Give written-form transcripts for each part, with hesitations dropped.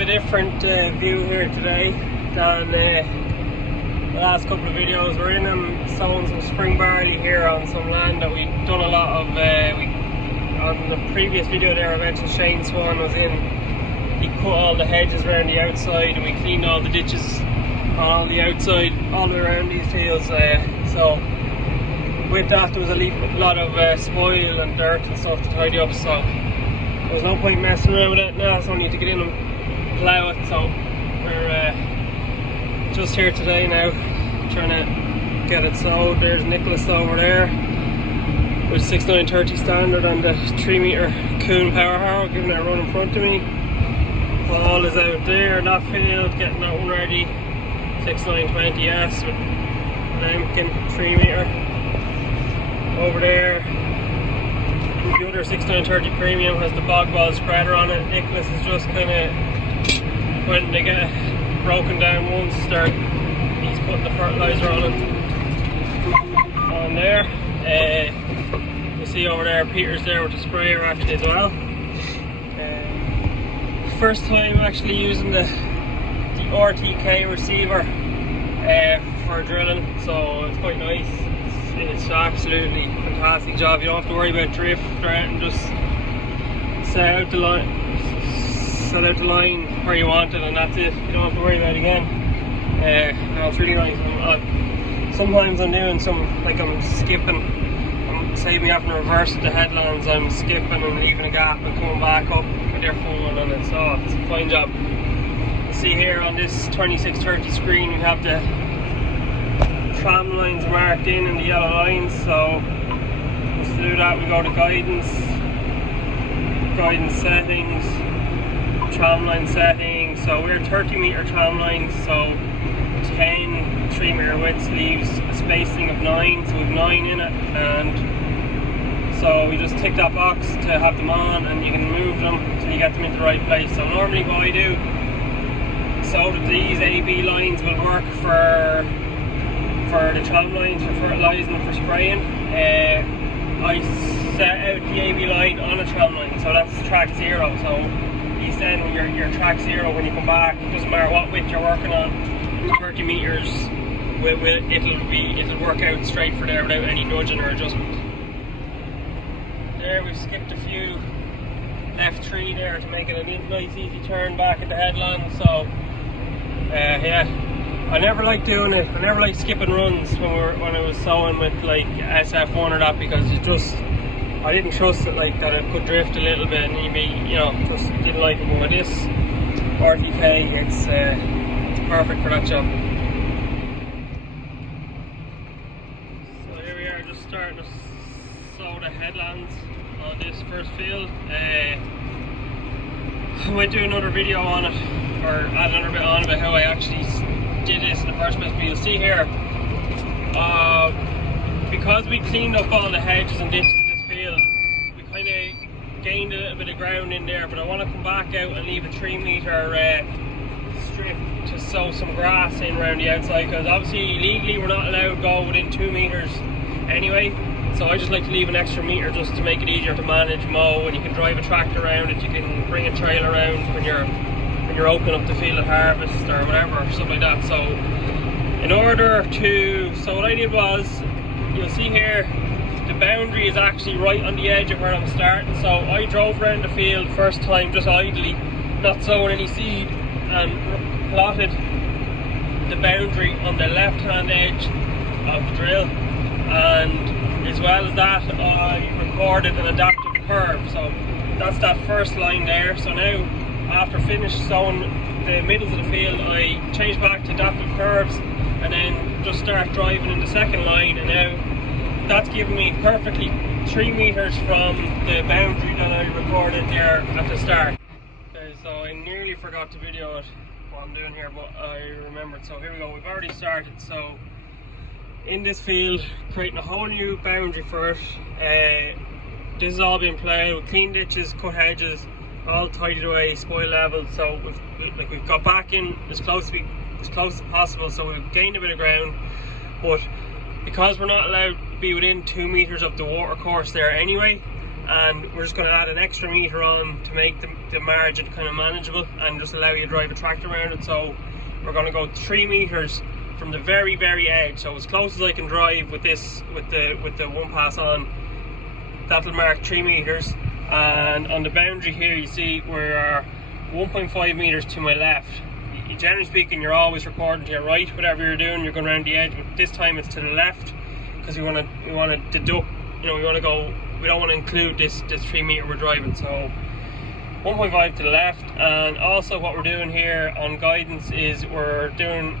a different view here today than the last couple of videos. We're in sowing some spring barley here on some land that we've done a lot of. On the previous video there I mentioned Shane Swan was in. He cut all the hedges around the outside and we cleaned all the ditches on the outside all the way around these fields. So with that there was a lot of spoil and dirt and stuff to tidy up, so there was no point messing around with it now, so I need to get in and plough it. So we're just here today now trying to get it sowed. There's Nicholas over there with 6930 standard and the 3-metre Kuhn power harrow giving it a run in front of me. Paul is out there in that field getting that one ready. 6920S with Lemkin 3-metre. Over there the other 6930 premium has the bog ball spreader on it. Nicholas is just kind of, when they get broken down once, he's putting the fertilizer on it. On there. You see over there Peter's there with the sprayer actually as well. First time actually using the RTK receiver for drilling, so it's quite nice. It's absolutely fantastic job. You don't have to worry about drift or anything, just set out the line where you want it and that's it. You don't have to worry about it again. No, it's really nice. Sometimes I'm doing I'm skipping, say me having to reverse the headlands, I'm skipping and leaving a gap and coming back up with a different one on it, so it's a fine job. You see here on this 2630 screen we have the tram lines marked in the yellow lines, so to do that we go to guidance settings, tram line settings. So we're 30-metre tram lines, so 10 3-metre widths leaves a spacing of 9, so we have 9 in it, and so we just tick that box to have them on and you can move them until you get them into the right place. So normally what I do, so that these AB lines will work for the tram lines for fertilising and for spraying, I set out the AB line on a tram line, so that's track 0. So you send your track 0 when you come back, it doesn't matter what width you're working on, 30 metres, it'll work out straight for there without any nudging or adjustment. There we've skipped a few F3 there to make it a nice easy turn back at the headland. So yeah, I never liked doing it. I never liked skipping runs when I was sowing with like SF1 or that, because I didn't trust it, like that it could drift a little bit and just didn't like it. But with this RTK, it's perfect for that job. So here we are, just starting to sow the headlands on this first field. I might do another video on it, or add another bit on about how I actually did this in the first place. But you'll see here, because we cleaned up all the hedges and ditches in this field, we kind of gained a little bit of ground in there, but I want to come back out and leave a 3-metre strip to sow some grass in around the outside, because obviously legally we're not allowed to go within 2 metres anyway. So I just like to leave an extra metre just to make it easier to manage, mow, and you can drive a tractor around it, you can bring a trail around when you're opening up the field at harvest or whatever, stuff like that. So what I did was, you'll see here, the boundary is actually right on the edge of where I'm starting. So I drove around the field first time just idly, not sowing any seed, and plotted the boundary on the left hand edge of the drill, and as well as that I recorded an adaptive curve. So that's that first line there. So now after finished sowing the middles of the field, I changed back to adaptive curves and then just start driving in the second line, and now that's given me perfectly 3 metres from the boundary that I recorded there at the start. Okay, so I nearly forgot to video it what I'm doing here, but I remembered. So here we go, we've already started. So in this field, creating a whole new boundary for it. This has all been ploughed with clean ditches, cut hedges, all tidied away, spoil leveled. So we've got back in as close as possible. So we've gained a bit of ground, but because we're not allowed to be within 2 metres of the water course there anyway, and we're just going to add an extra meter on to make the margin kind of manageable and just allow you to drive a tractor around it. So we're going to go 3 meters from the very edge, so as close as I can drive with this, with the one pass on. That'll mark 3 meters, and on the boundary here you see we're 1.5 meters to my left. Generally speaking, you're always recording to your right, whatever you're doing, you're going around the edge, but this time it's to the left because we want to deduct, you know, we don't want to include this 3 meter we're driving. So 1.5 to the left. And also what we're doing here on guidance is we're doing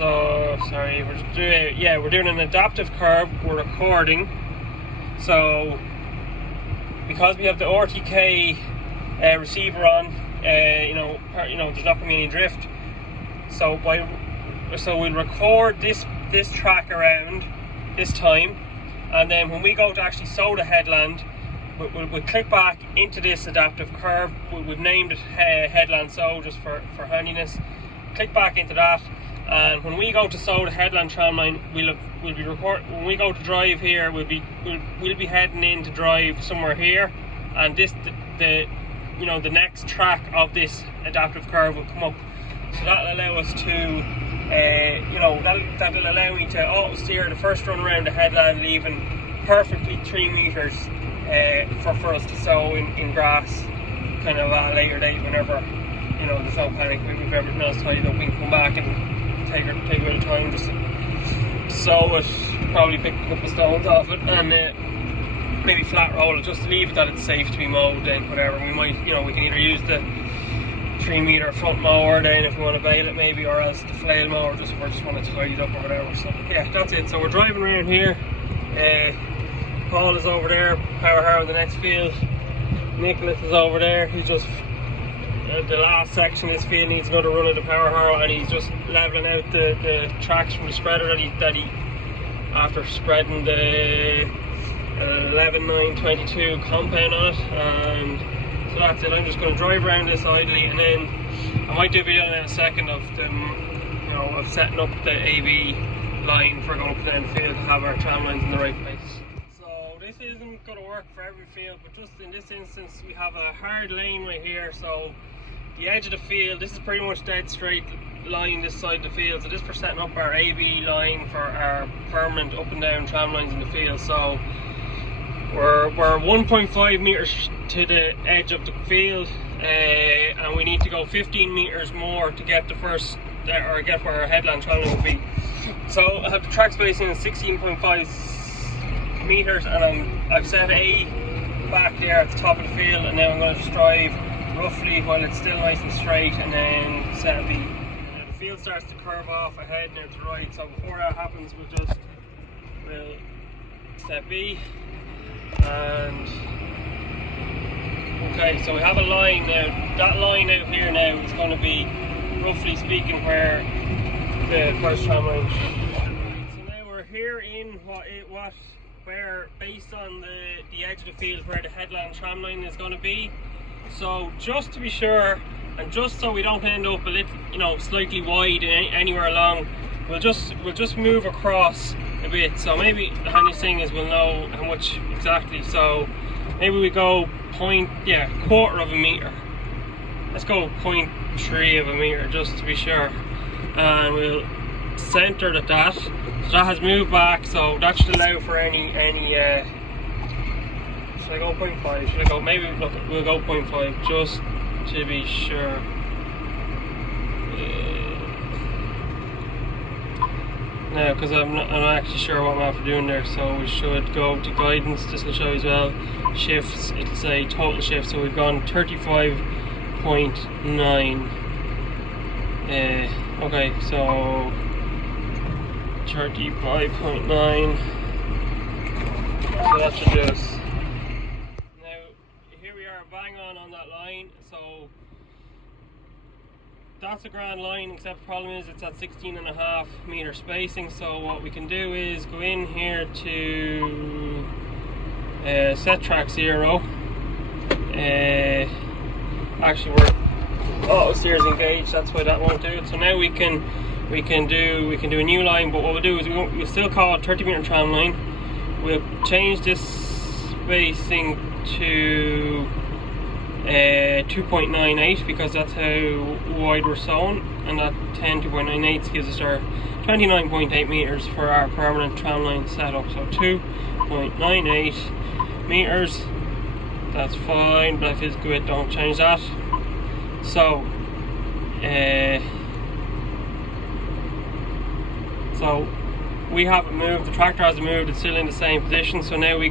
we're doing an adaptive curve. We're recording, so because we have the RTK receiver on, there's not going to be any drift. So we'll record this track around this time, and then when we go to actually sow the headland, we'll click back into this adaptive curve. We've named it headland sow just for handiness. Click back into that, and when we go to sow the headland tramline, we'll be when we go to drive here, we'll be heading in to drive somewhere here, and the next track of this adaptive curve will come up. So that'll allow us to that'll allow me to auto steer the first run around the headland, leaving perfectly 3 meters for us to sow in grass kind of at a later date, whenever there's no panic, we've everything else tied up. We can come back and take a bit of time just to sow it, probably pick a couple of stones off it, and maybe flat roll it, just to leave it that it's safe to be mowed. Then whatever, we might, we can either use the 3 meter front mower then if we want to bale it maybe, or else the flail mower just if we just want to tidy it up or whatever. So yeah, that's it. So we're driving around here. Paul is over there, power harrow in the next field. Nicholas is over there. He's just the last section of this field needs another run of the power harrow, and he's just leveling out the tracks from the spreader that he after spreading the 11.922 compound on it. And so that's it. I'm just going to drive around this idly, and then I might do a video in a second of of setting up the AB line for going up and down the field to have our tram lines in the right place. So this isn't going to work for every field, but just in this instance we have a hard lane right here. So the edge of the field, this is pretty much dead straight line this side of the field. So this is for setting up our AB line for our permanent up and down tram lines in the field. So we're 1.5 meters to the edge of the field, and we need to go 15 meters more to get the first, or get where our headland tram line will be. So I have the track spacing at 16.5 meters, and I've set A back there at the top of the field, and now I'm going to just drive roughly while it's still nice and straight, and then set B. And the field starts to curve off ahead now to the right. So before that happens, we'll set B. And okay, so we have a line now. That line out here now is going to be, roughly speaking, where the first tram line should be. So now we're here in where based on the edge of the field where the headland tram line is going to be. So just to be sure, and just so we don't end up a little, slightly wide anywhere along, we'll just move across a bit. So maybe the handiest thing is we'll know how much exactly. So maybe we go quarter of a meter. Let's go 0.3 of a meter just to be sure, and we'll center it at that. So that has moved back, so that should allow for any should I go 0.5? Should I go, maybe we'll go 0.5 just to be sure. Now, because I'm not actually sure what I'm after doing there, so we should go to guidance. This will show you as well shifts. It'll say total shift, so we've gone 35.9. Okay, so 35.9. So that should do us. Now here we are, bang on that line. So that's a grand line, except the problem is it's at 16.5 meter spacing. So what we can do is go in here to set track 0. Actually, we're auto steers engaged, that's why that won't do it. So now we can do a new line, but what we'll do is we'll still call it 30 meter tram line. we'll change this spacing to 2.98 because that's how wide we're sowing, and that 2.98 gives us our 29.8 meters for our permanent tramline setup. So 2.98 meters, that's fine, but if it's good, don't change that. So so we haven't moved, the tractor hasn't moved, it's still in the same position. So now we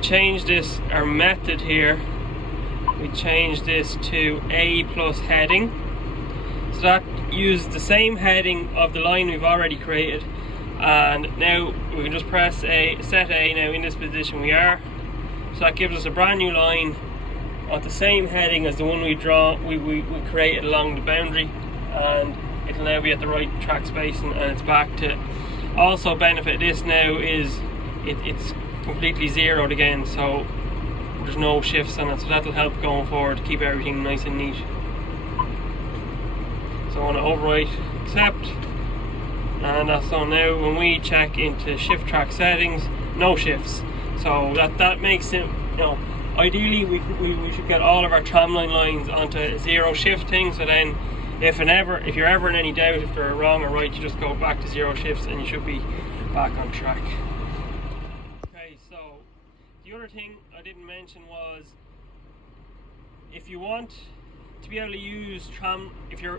change this, our method here, we change this to A plus heading. So that uses the same heading of the line we've already created, and now we can just press set A. Now in this position we are, so that gives us a brand new line on the same heading as the one we created along the boundary, and it'll now be at the right track spacing, and it's back to. Also benefit of this now is it's completely zeroed again, so there's no shifts on it, so that'll help going forward to keep everything nice and neat. So I want to overwrite accept, and that's on now. When we check into shift track settings, no shifts, so that makes it, you know, ideally we should get all of our tramline lines onto a zero shifting, so then if you're ever in any doubt if they're wrong or right, you just go back to zero shifts and you should be back on track. Okay, so the other thing I didn't mention was, if you want to be able to use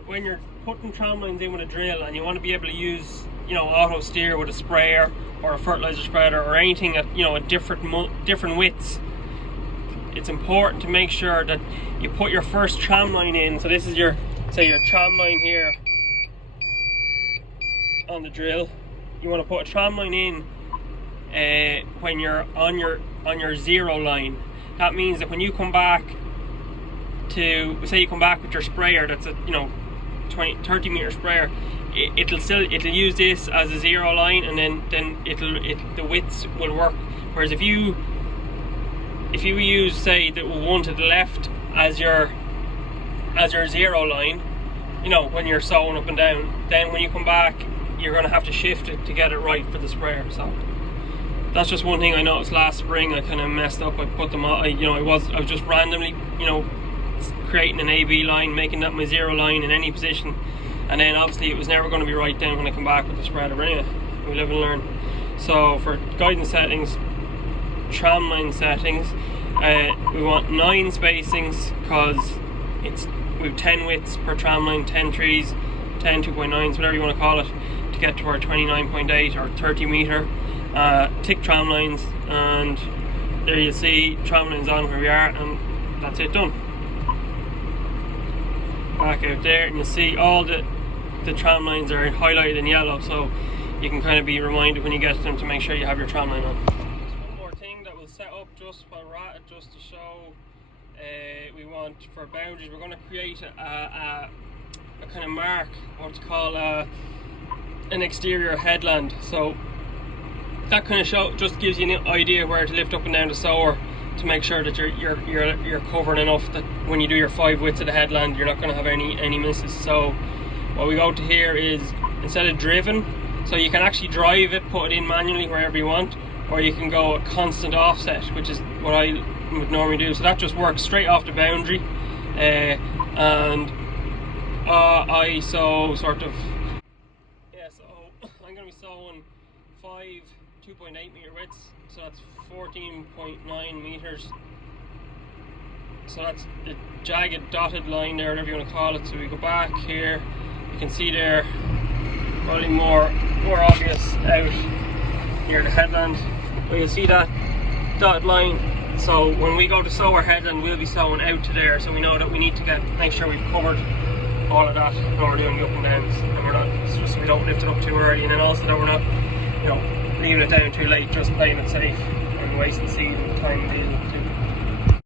when you're putting tramlines in with a drill and you want to be able to use, you know, auto steer with a sprayer or a fertilizer spreader or anything at, you know, at different widths, it's important to make sure that you put your first tramline in. So this is your tramline here on the drill. You want to put a tramline in when you're on your zero line. That means that when you come back to, say you come back with your sprayer that's a, you know, 30 meter sprayer, it'll use this as a zero line, and then the widths will work. Whereas if you use, say, the one to the left as your zero line, you know, when you're sowing up and down, then when you come back you're going to have to shift it to get it right for the sprayer. So that's just one thing I noticed last spring. I kind of messed up. I put them on, I was just randomly, you know, creating an AB line, making that my zero line in any position, and then obviously it was never going to be right down when I come back with the spreader. But anyway, we live and learn. So for guidance settings, tramline settings, we want 9 spacings because we have 10 widths per tramline, 10 trees, 10 2.9s, whatever you want to call it, to get to our 29.8 or 30 meter. Tick tramlines, and there you see tramlines on where we are, and that's it, done. Back out there and you see all the tramlines are highlighted in yellow, so you can kind of be reminded when you get to them to make sure you have your tramline on. Just one more thing that we'll set up just while we're at it, just to show, we want for boundaries, we're going to create a kind of mark, what's called an exterior headland. So that kind of just gives you an idea where to lift up and down the sower to make sure that you're covering enough that when you do your 5 widths of the headland, you're not going to have any misses. So what we go to here is, instead of driven, so you can actually drive it, put it in manually wherever you want, or you can go a constant offset, which is what I would normally do. So that just works straight off the boundary, and I sow sort of, so I'm going to be sowing 5 2.8 meter widths, so that's 14.9 meters. So that's the jagged dotted line there, whatever you want to call it. So we go back here, you can see there, probably more obvious out near the headland, but you'll see that dotted line. So when we go to sow our headland, we'll be sowing out to there, so we know that we need to make sure we've covered all of that when we're doing the up and downs, and we're not, it's just we don't lift it up too early, and then also that we're not, you know, leaving it down too late, just playing it safe and wasting seed and time to